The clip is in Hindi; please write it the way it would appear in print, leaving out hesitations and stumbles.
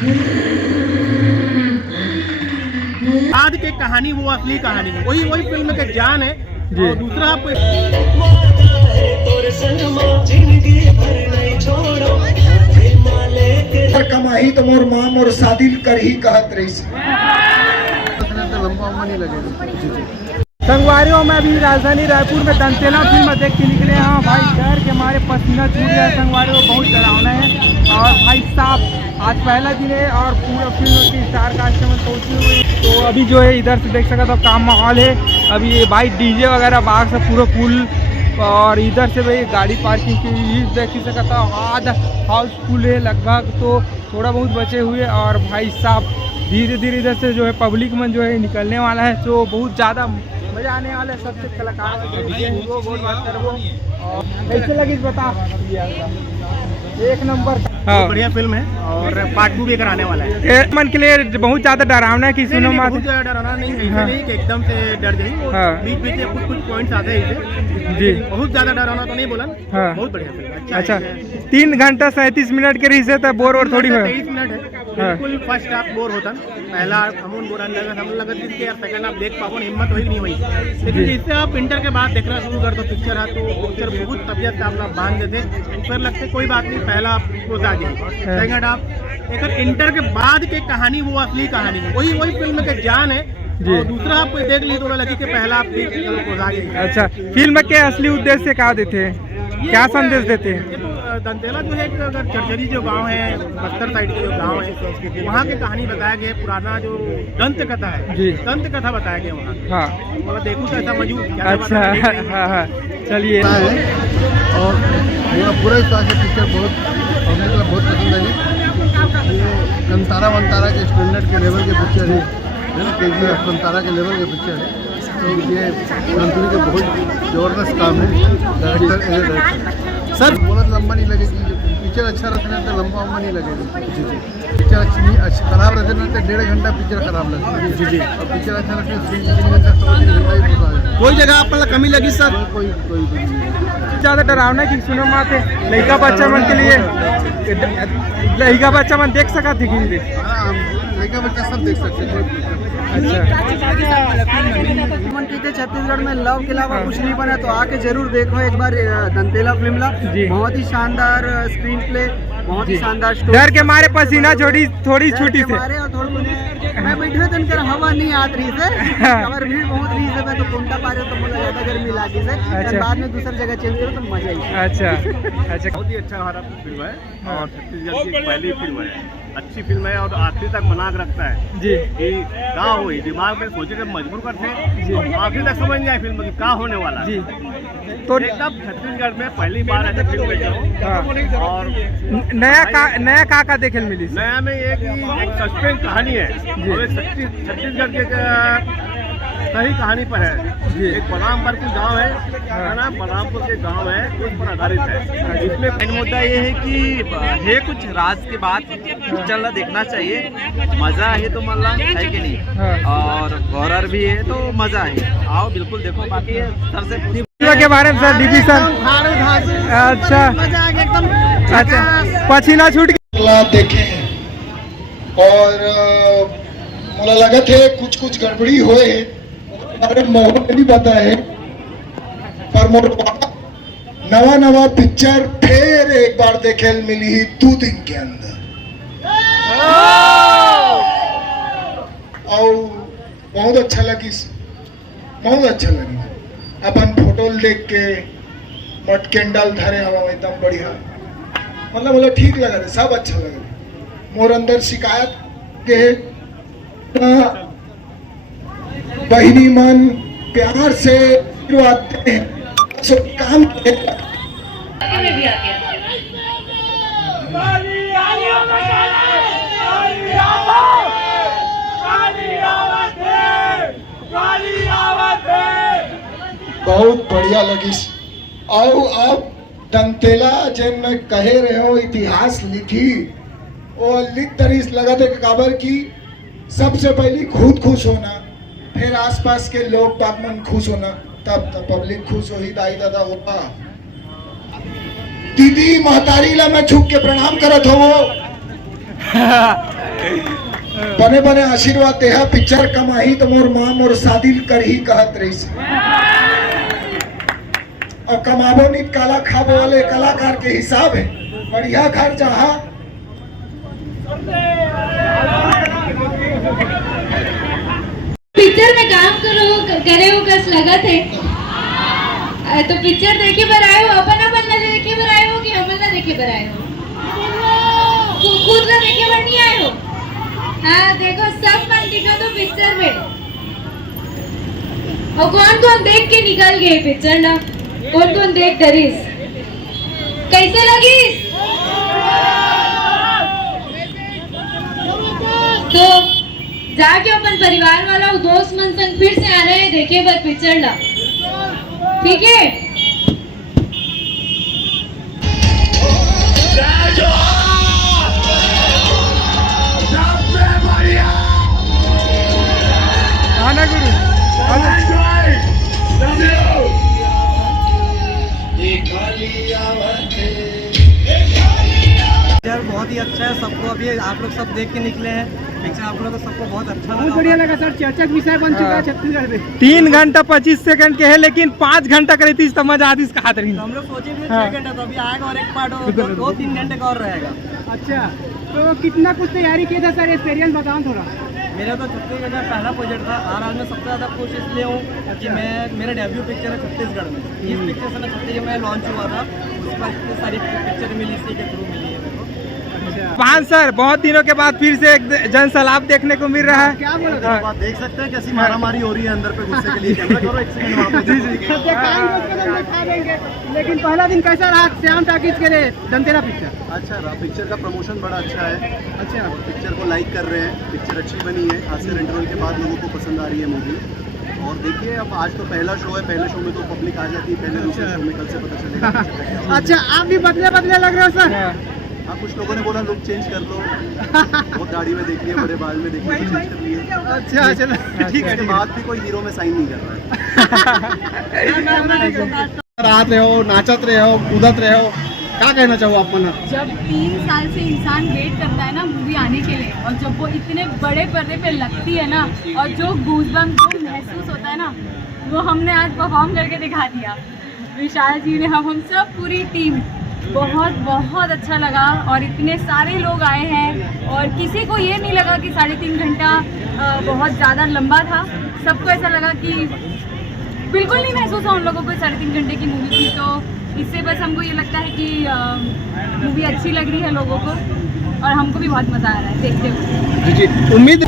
आज की कहानी वो असली कहानी है, वही फिल्म के जान है। और दूसरा आपको कमाही तो मोर माँ मोर शादी कर ही कहत रही संगवारियों में अभी राजधानी रायपुर में दंतेला फिल्म देख के निकले हैं। भाई डर के हमारे पसीना छूट गया है। संगवारियों बहुत डरावना है। और भाई साहब आज पहला दिन है और पूरा फिल्म की स्टार कास्ट में पहुंचे हुए हैं। तो अभी जो है इधर से देख सकते हो काम माहौल है। अभी ये भाई डीजे वगैरह बाहर से पूरा फुल और इधर से भाई गाड़ी पार्किंग की देख ही सकता आधा हाउसफुल है लगभग, तो थोड़ा बहुत बचे हुए। और भाई साहब धीरे धीरे इधर से जो है पब्लिक में जो है निकलने वाला है, तो बहुत ज़्यादा मजा आने वाला है। सबसे कलाकार वो बहुत बात कर वो कैसे लगी बता। एक नंबर बढ़िया फिल्म है और पार्ट 2 भी कराने वाला है। मन के लिए बहुत ज्यादा डरावना है कि सुनो मत। बहुत ज्यादा डरावना नहीं है, ऐसे नहीं कि एकदम से डर जाए। बीच बीच में कुछ पॉइंट्स आते हैं इसे जी। बहुत ज्यादा डरावना तो नहीं बोला। बहुत बढ़िया फिल्म। अच्छा 3 घंटा 37 मिनट के रिश्ते था बोर और थोड़ी 23 मिनट है। बिल्कुल फर्स्ट हाफ बोर होता पहला हमन बोरा लगा हम लगा कि यार सेकंड हाफ देख पाओ हिम्मत होई नहीं हुई। लेकिन जिससे आप इंटर के बाद देखना शुरू कर दो पिक्चर है तो पिक्चर बहुत तबियत से आप लोग बांध देते फिर लगते कोई बात नहीं पहला आपको आ गई। सेकंड हाफ एक इंटर के बाद की कहानी वो असली कहानी है, वही फिल्म के जान है। और दूसरा आप देख ली तो लगी कि पहला आप देख गई। अच्छा फिल्म के असली उद्देश्य क्या देते हैं, क्या संदेश देते हैं? दंतेला जो है अगर चरचरी जो गांव है बस्तर साइड के जो गांव है वहाँ की कहानी बताया गया। पुराना जो दंत कथा है दंत कथा बताया गया वहाँ। हाँ मतलब देखूँ तो ऐसा मौजूद। अच्छा हाँ चलिए। और मेरा पूरा हिसाब से पिक्चर बहुत पसंद है। ये कंतारा वंतारा के स्टैंडर्ड के लेवल के पिक्चर है, KGF कंतारा के लेवल के पिक्चर है। तो ये कंपनी के बहुत ज़बरदस्त काम है। डायरेक्टर सर बहुत लंबा नहीं लगेगी। पिक्चर अच्छा रखना तो लंबा नहीं लगेगा। पिक्चर अच्छी खराब रखना तो 1.5 घंटा पिक्चर खराब लगेगी। जी जी। और पिक्चर अच्छा रखना कोई जगह आप कमी लगी सर? कोई ज़्यादा डरावना कि सुनो माते लड़का बच्चा मन के लिए लड़का बच्चा मन देख सका थी कि लड़का बच्चा सब देख सकते हैं। मन कहते छत्तीसगढ़ में लव के अलावा कुछ नहीं बना तो आके जरूर देखो एक बार दंतेला फिल्म ला। बहुत ही शानदार स्क्रीन प्ले, बहुत ही शानदार स्टोरी। डर के मारे पसीना थोड़ी छुट्टी से मैं बैठे तो इनकर हवा नहीं आत रही से अगर भीड़ बहुत रही से तो कोंटा पारे तो मुझे ज्यादा गर्मी लागी से बाद में दूसरी जगह चेंज करो तो मजा ही। अच्छा बहुत ही अच्छा हमारा फिल्म है और छत्तीसगढ़ की पहली फिल्म है। अच्छी फिल्म है और आखिरी तक बना के रखता है जी कि क्या हुई दिमाग में सोचे के मजबूर करते हैं आखिरी तक समझ जाए फिल्म की क्या होने वाला जी। तो एकदम छत्तीसगढ़ में पहली बार ऐसा फिल्म देखा। और नया का देखे मिली नया में एक सस्पेंस कहानी है और छत्तीसगढ़ के सही कहानी पर है। एक बलरामपुर की गांव है ना, बलरामपुर के गांव है उस पर आधारित है। इसमें मेन मुद्दा ये है कि है कुछ राज के बाद पिक्चर देखना चाहिए। मजा है तो मल्ला है कि नहीं और हॉरर भी है तो मजा है। आओ बिल्कुल देखो। बाकी सर से पूरी के बारे में सर डीपी सर अच्छा एकदम अच्छा पसीना छूट देखे और मुझे लगा थे कुछ गड़बड़ी होए अरे मोहन नहीं पता है पर मोर नवा पिक्चर फिर एक बार देखे मिली 2 दिन के अंदर और बहुत अच्छा लगी अपन फोटो देख के मट कैंडल धरे हवा एकदम बढ़िया मतलब ठीक लगा था, सब अच्छा लगा। मोर अंदर शिकायत के बहिनी मन प्यार से आते हैं सब काम बहुत बढ़िया लगी। और अब दंतेला जिन में कहे रहे हो इतिहास लिखी और लिख तरीस लगा थे काबर की सबसे पहले खुद खुश होना फिर आसपास के लोग बागमन खुश होना तब पब्लिक खुश हो ही दाई दादा होगा। दीदी महतारी ला मैं झुक के प्रणाम करत हो बने बने आशीर्वाद देहा पिक्चर कमाही तो मोर माँ मोर शादी कर ही कहत रही से। और कमाबो नहीं काला खाबो वाले कलाकार के हिसाब है बढ़िया घर जहा पिक्चर में काम करे हो कस लगत है तो पिक्चर देखे बर आए हो अपन ना देखे बर आए हो कि हम ना देखे बर आए हो खुद ना देखे बर नहीं आए हो। हाँ देखो सब मन दिखा तो पिक्चर में और कौन कौन देख के निकल गए पिक्चर ना कौन कौन देख डरीस कैसे लगी तो जाके अपन परिवार वाला दोस्त मन संग फिर से आ रहे हैं देखे बर पिक्चर ला ठीक है। आना गुरु पिक्चर बहुत ही अच्छा है सबको अभी आप लोग सब देख के निकले हैं पिक्चर आप लोग को सबको बहुत अच्छा बहुत बढ़िया लगा सर चर्चक विषय बन चुका है छत्तीसगढ़ में 3 घंटा 25 सेकंड के है लेकिन 5 घंटा करे थी तो मजा आती इसका हाथ रही। हम लोग सोचे भी हाँ। 6 घंटा तो अभी आएगा और एक पार्ट और 2-3 घंटे का और रहेगा। अच्छा तो कितना कुछ तैयारी किया था सर एक्सपीरियंस बताओ थोड़ा। मेरा तो छत्तीसगढ़ में पहला प्रोजेक्ट था और आज मैं सबसे ज़्यादा खुश इसलिए हूँ कि मैं मेरा डेब्यू पिक्चर है छत्तीसगढ़ में। इस पिक्चर से मैं छत्तीसगढ़ में लॉन्च हुआ था उसके बाद इतनी सारी पिक्चर मिली इसी के थ्रू मिली है मेरे को। पान सर बहुत दिनों के बाद फिर से एक जन सलाब देखने को मिल रहा है। क्या बोलोगे आप देख सकते हैं कैसी मारामारी हो रही है अंदर पे घुसने के लिए। कैमरा करो एक सेकंड वहाँ पे दिखाएंगे उसको तो दिखा देंगे लेकिन पहला दिन कैसा रहा श्याम टाकीज के लिए दंतेरा पिक्चर। अच्छा रहा पिक्चर का प्रमोशन बड़ा अच्छा है। अच्छा और पिक्चर को लाइक कर रहे हैं पिक्चर अच्छी बनी है हास्य इंटरवल के बाद लोगों को पसंद आ रही है मूवी। और देखिए अब आज तो पहला शो है पहले शो में तो पब्लिक आ जाती है पहले दूसरे शो में कल से पता चलेगा। अच्छा आप भी बदले बदले लग रहे हो सर। हाँ कुछ लोगों ने बोला लुक चेंज कर लो बहुत दाढ़ी में देख लिया बड़े बाल में देख लिया चेंज कर लिया। अच्छा चलो ठीक है इसके बाद भी कोई हीरो में साइन नहीं कर रहा है। रात रहे हो नाचत रहे हो कूदत रहे हो क्या कहना चाहो आप मना। जब 3 साल से इंसान वेट करता है ना मूवी आने के लिए और जब वो इतने बड़े पर्दे पे लगती है ना और जो गूज़बम्प जो महसूस होता है ना वो हमने आज परफॉर्म करके दिखा दिया। विशाल जी ने हम सब पूरी टीम बहुत बहुत अच्छा लगा और इतने सारे लोग आए हैं और किसी को ये नहीं लगा कि 3.5 घंटा बहुत ज़्यादा लंबा था। सबको ऐसा लगा कि बिल्कुल नहीं महसूस हुआ उन लोगों को 3.5 घंटे की मूवी थी। तो इससे बस हमको ये लगता है कि मूवी अच्छी लग रही है लोगों को और हमको भी बहुत मज़ा आ रहा है देखते हुए। जी उम्मीद